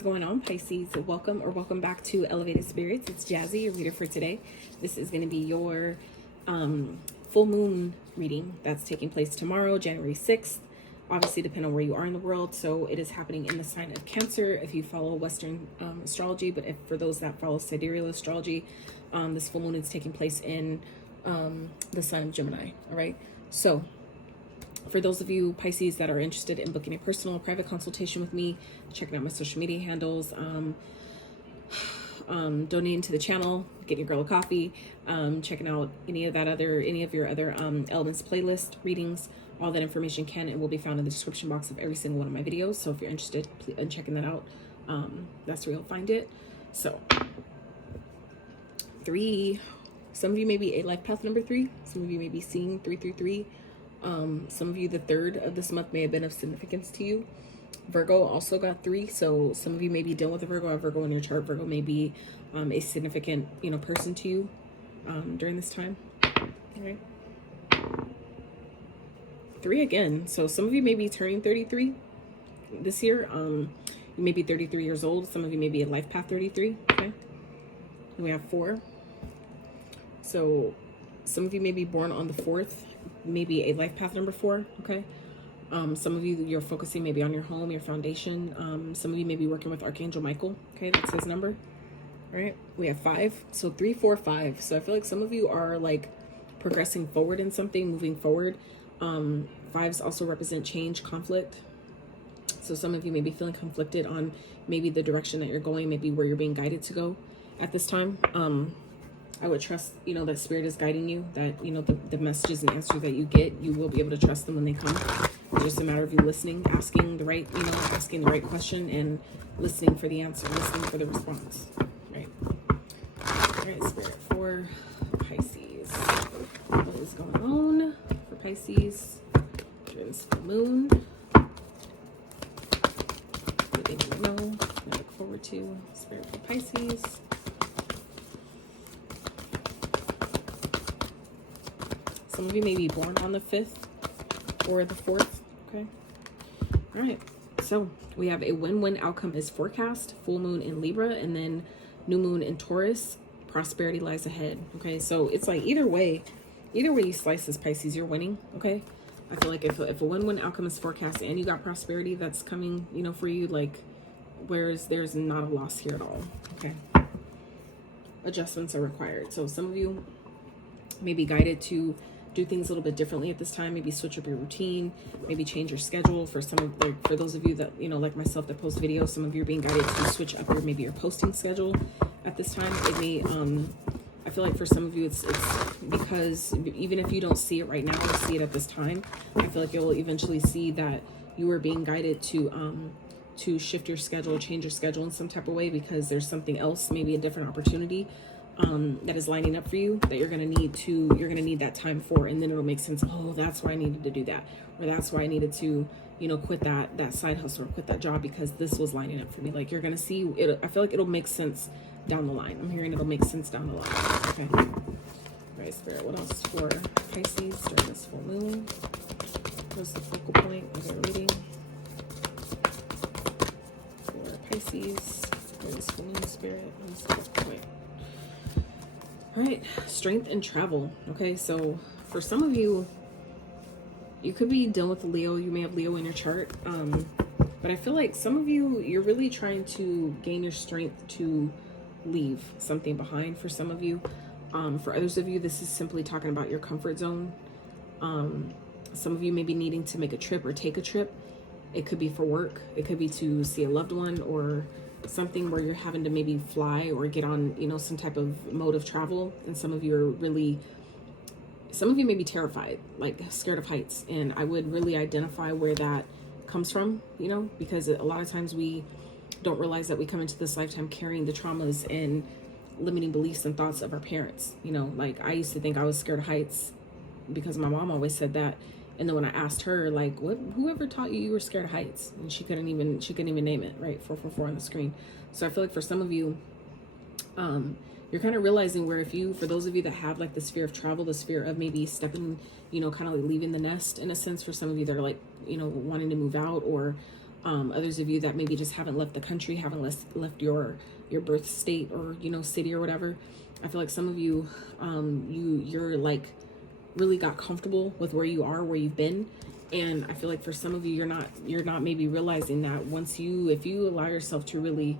is going on, Pisces? Welcome back to Elevated Spirits. It's Jazzy, your reader for today. This is going to be your full moon reading that's taking place tomorrow, January 6th. Obviously, depending on where you are in the world. So it is happening in the sign of Cancer if you follow Western astrology. But for those that follow sidereal astrology, this full moon is taking place in the sign of Gemini. All right. So for those of you Pisces that are interested in booking a personal private consultation with me, checking out my social media handles, donating to the channel, getting your girl a coffee, checking out any of your other elements playlist readings, all that information can and will be found in the description box of every single one of my videos. So if you're interested in checking that out, that's where you'll find it. So 3, some of you may be a life path number 3, some of you may be seeing 333. Some of you, the 3rd of this month may have been of significance to you. Virgo also got 3, so some of you may be dealing with a Virgo. A Virgo in your chart. Virgo may be a significant, person to you during this time. All right. 3 again. So some of you may be turning 33 this year. You may be 33 years old. Some of you may be a life path 33. Okay. And we have 4. So some of you may be born on the 4th. Maybe a life path number 4. Okay. Some of you, you're focusing maybe on your home, your foundation. Some of you may be working with Archangel Michael. Okay, that's his number. All right, we have 5. So 3, 4, 5. So I feel like some of you are like progressing forward in something, moving forward. 5s also represent change, conflict. So some of you may be feeling conflicted on maybe the direction that you're going, maybe where you're being guided to go at this time. I would trust, that Spirit is guiding you, that, the messages and answers that you get, you will be able to trust them when they come. It's just a matter of you listening, asking the right question and listening for the answer, listening for the response, right? All right, Spirit for Pisces. What is going on for Pisces during this full moon? What they need to know, what I look forward to, Spirit for Pisces. Some of you may be born on the 5th or the 4th. Okay. All right. So we have a win-win outcome is forecast, full moon in Libra, and then new moon in Taurus. Prosperity lies ahead. Okay. So it's like either way you slice this, Pisces, you're winning. Okay. I feel like if a win-win outcome is forecast and you got prosperity that's coming, for you, like, whereas there's not a loss here at all. Okay. Adjustments are required. So some of you may be guided to do things a little bit differently at this time. Maybe switch up your routine, maybe change your schedule. For those of you that, like myself, that post videos, some of you are being guided to switch up your posting schedule at this time. It may, I feel like for some of you, it's because even if you don't see it right now or see it at this time, I feel like you'll eventually see that you are being guided to shift your schedule, change your schedule in some type of way, because there's something else, maybe a different opportunity that is lining up for you that you're gonna need that time for, and then it'll make sense. Oh, that's why I needed to do that, or that's why I needed to quit that side hustle or quit that job, because this was lining up for me. Like, you're gonna see it. I feel like it'll make sense down the line. I'm hearing it'll make sense down the line. Okay. All right, Spirit, what else for Pisces during this full moon? What's the focal point of the reading for Pisces during this full moon, Spirit? What's the focal point? All right, strength and travel. Okay, so for some of you, you could be dealing with Leo. You may have Leo in your chart. But I feel like some of you, you're really trying to gain your strength to leave something behind. For some of you, for others of you, this is simply talking about your comfort zone. Some of you may be needing to make a trip or take a trip. It could be for work. It could be to see a loved one, or something where you're having to maybe fly or get on, some type of mode of travel. And some of you may be terrified, like scared of heights. And I would really identify where that comes from, because a lot of times we don't realize that we come into this lifetime carrying the traumas and limiting beliefs and thoughts of our parents. Like, I used to think I was scared of heights because my mom always said that. And then when I asked her, like, whoever taught you were scared of heights? And she couldn't even name it, right? 444 on the screen. So I feel like for some of you, you're kind of realizing where, for those of you that have like this fear of travel, this fear of maybe stepping, kind of like leaving the nest in a sense, for some of you that are like, wanting to move out, or Others of you that maybe just haven't left the country, haven't left your birth state or, you know, city or whatever. I feel like some of you, you're like really got comfortable with where you are, where you've been. And I feel like for some of you, you're not maybe realizing that if you allow yourself to really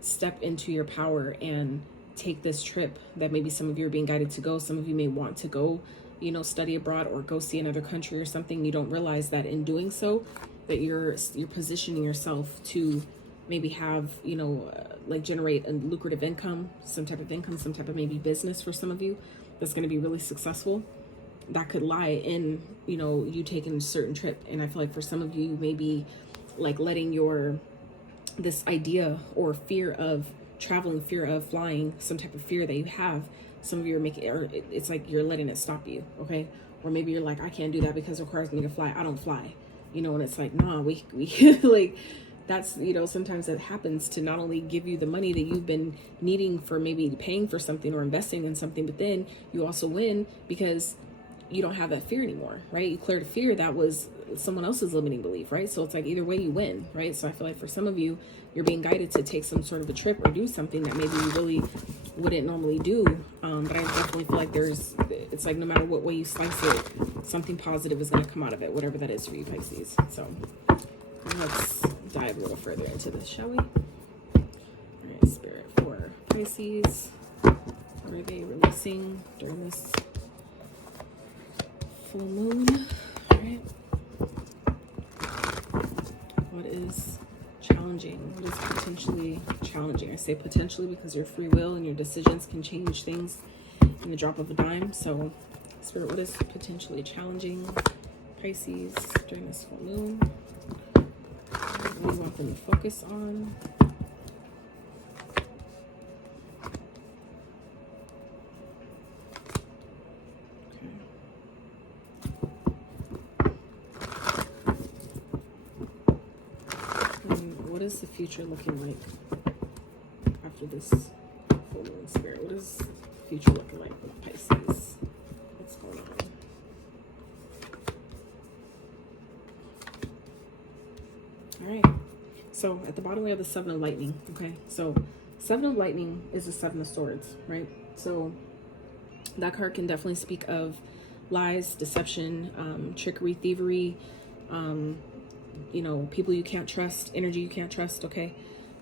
step into your power and take this trip that maybe some of you are being guided to go, some of you may want to go, you know, study abroad or go see another country or something. You don't realize that in doing so, that you're positioning yourself to maybe have, you know, like generate a lucrative income, some type of maybe business for some of you that's going to be really successful. That could lie in, you know, you taking a certain trip. And I feel like for some of you, maybe like letting this idea or fear of traveling, fear of flying, some type of fear that you have, some of you are making, or it's like you're letting it stop you, okay? Or maybe you're like, I can't do that because it requires me to fly. I don't fly, you know, and it's like, nah, we like, that's, you know, sometimes that happens to not only give you the money that you've been needing for maybe paying for something or investing in something, but then you also win because you don't have that fear anymore, right? You cleared a fear that was someone else's limiting belief, right? So it's like either way you win, right? So I feel like for some of you, you're being guided to take some sort of a trip or do something that maybe you really wouldn't normally do. But I definitely feel like it's like no matter what way you slice it, something positive is going to come out of it, whatever that is for you, Pisces. So let's dive a little further into this, shall we? All right, Spirit for Pisces. What are they releasing during this full moon? All right. What is challenging? What is potentially challenging? I say potentially because your free will and your decisions can change things in the drop of a dime. So, Spirit, what is potentially challenging Pisces during this full moon? What do you want them to focus on? What is the future looking like after this full moon, Spirit? What is the future looking like with Pisces? What's going on? All right. So at the bottom we have the Seven of Lightning. Okay. So Seven of Lightning is the Seven of Swords, right? So that card can definitely speak of lies, deception, trickery, thievery, you know, people you can't trust, energy you can't trust, okay?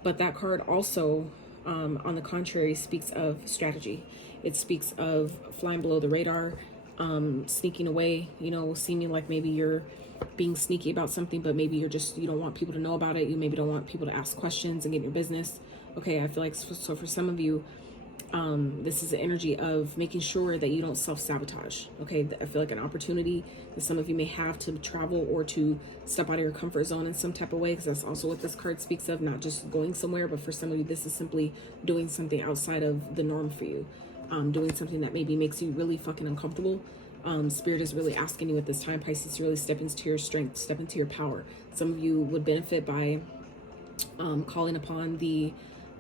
But that card also, on the contrary, speaks of strategy. It speaks of flying below the radar, sneaking away, you know, seeming like maybe you're being sneaky about something, but maybe you don't want people to know about it. You maybe don't want people to ask questions and get in your business. Okay, I feel like, so for some of you, this is the energy of making sure that you don't self-sabotage. Okay, I feel like an opportunity that some of you may have to travel or to step out of your comfort zone in some type of way, because that's also what this card speaks of, not just going somewhere, but for some of you this is simply doing something outside of the norm for you, doing something that maybe makes you really fucking uncomfortable. Spirit is really asking you at this time, Pisces, to really step into your strength, step into your power. Some of you would benefit by calling upon the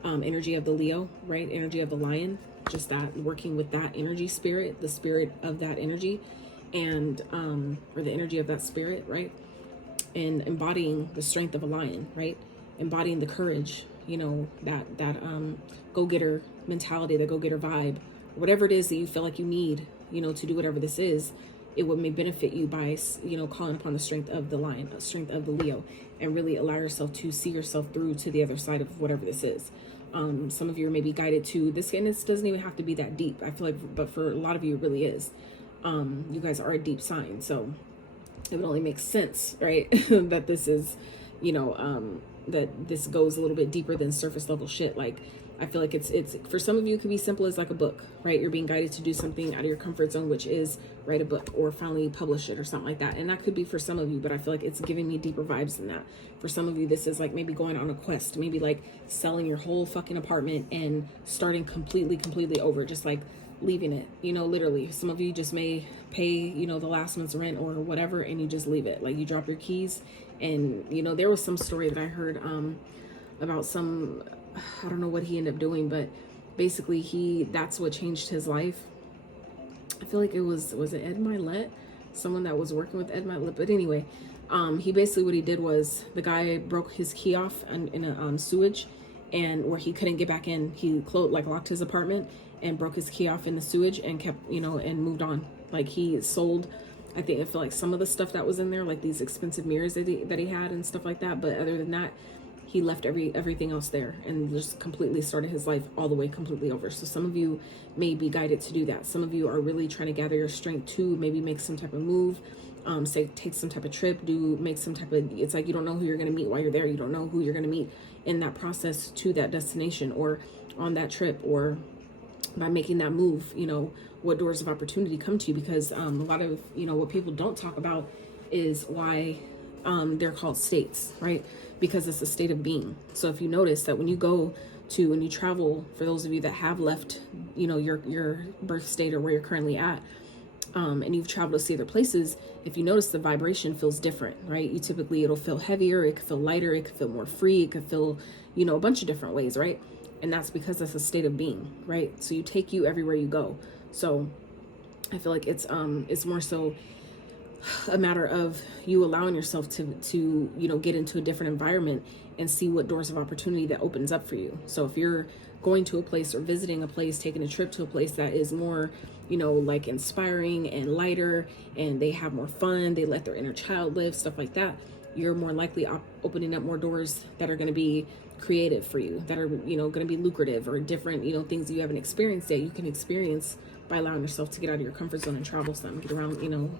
energy of the Leo, right? Energy of the lion, just that, working with that energy, spirit, the spirit of that energy, and or the energy of that spirit, right? And embodying the strength of a lion, right? Embodying the courage, you know, that go-getter mentality, the go-getter vibe, whatever it is that you feel like you need, you know, to do whatever this is. It would may benefit you by, you know, calling upon the strength of the lion, the strength of the Leo, and really allow yourself to see yourself through to the other side of whatever this is. Some of you are maybe guided to this, and this doesn't even have to be that deep, I feel like, but for a lot of you it really is. You guys are a deep sign, so it would only make sense, right? That this is, you know, that this goes a little bit deeper than surface level shit. Like, I feel like it's for some of you, it could be simple as like a book, right? You're being guided to do something out of your comfort zone, which is write a book or finally publish it or something like that. And that could be for some of you, but I feel like it's giving me deeper vibes than that. For some of you, this is like maybe going on a quest, maybe like selling your whole fucking apartment and starting completely over, just like leaving it, you know, literally. Some of you just may pay, you know, the last month's rent or whatever, and you just leave it. Like, you drop your keys. And, you know, there was some story that I heard about some, I don't know what he ended up doing, but basically that's what changed his life. I feel like it was it Ed Milet? Someone that was working with Ed Milet. But anyway, He basically, what he did was, the guy broke his key off in a sewage, and where he couldn't get back in, he locked his apartment and broke his key off in the sewage and kept, and moved on. Like, he sold, I feel like some of the stuff that was in there, like these expensive mirrors that he had and stuff like that. But other than that, he left everything else there and just completely started his life all the way completely over. So some of you may be guided to do that. Some of you are really trying to gather your strength to maybe make some type of move, say take some type of trip, make some type of, it's like you don't know who you're going to meet while you're there. You don't know who you're going to meet in that process to that destination or on that trip, or by making that move, what doors of opportunity come to you. Because a lot of, what people don't talk about is why they're called states, right? Because it's a state of being. So if you notice that when you travel, for those of you that have left, your birth state or where you're currently at, and you've traveled to see other places, if you notice, the vibration feels different, right? It'll feel heavier, it could feel lighter, it could feel more free, it could feel, a bunch of different ways, right? And that's because that's a state of being, right? So you take you everywhere you go. So I feel like it's more so a matter of you allowing yourself to get into a different environment and see what doors of opportunity that opens up for you. So if you're going to a place or visiting a place, taking a trip to a place that is more, like inspiring and lighter, and they have more fun, they let their inner child live, stuff like that, you're more likely opening up more doors that are going to be creative for you, that are, going to be lucrative, or different, things that you haven't experienced yet, you can experience by allowing yourself to get out of your comfort zone and travel some, get around,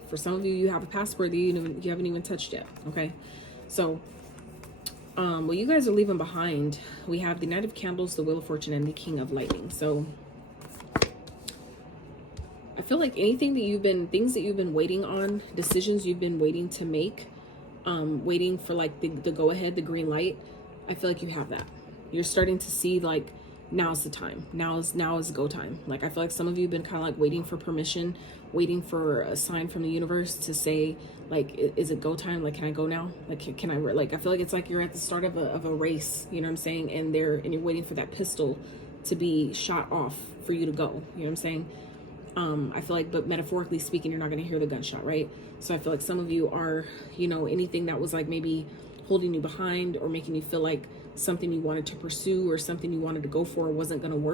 for some of you, you have a passport that you haven't even touched yet. Okay. So, what you guys are leaving behind, we have the Knight of Candles, the Wheel of Fortune, and the King of Lightning. So I feel like things that you've been waiting on, decisions you've been waiting to make, waiting for like the go ahead, the green light, I feel like you have that. You're starting to see like, now's the time. Now is go time. Like, I feel like some of you have been kind of like waiting for permission, waiting for a sign from the universe to say, like, is it go time? Like, can I go now? Like, can I, like, I feel like it's like you're at the start of a race, you know what I'm saying? And you're waiting for that pistol to be shot off for you to go, you know what I'm saying? I feel like, but metaphorically speaking, you're not going to hear the gunshot, right? So I feel like some of you are, anything that was like maybe holding you behind or making you feel like something you wanted to pursue or something you wanted to go for wasn't going to work.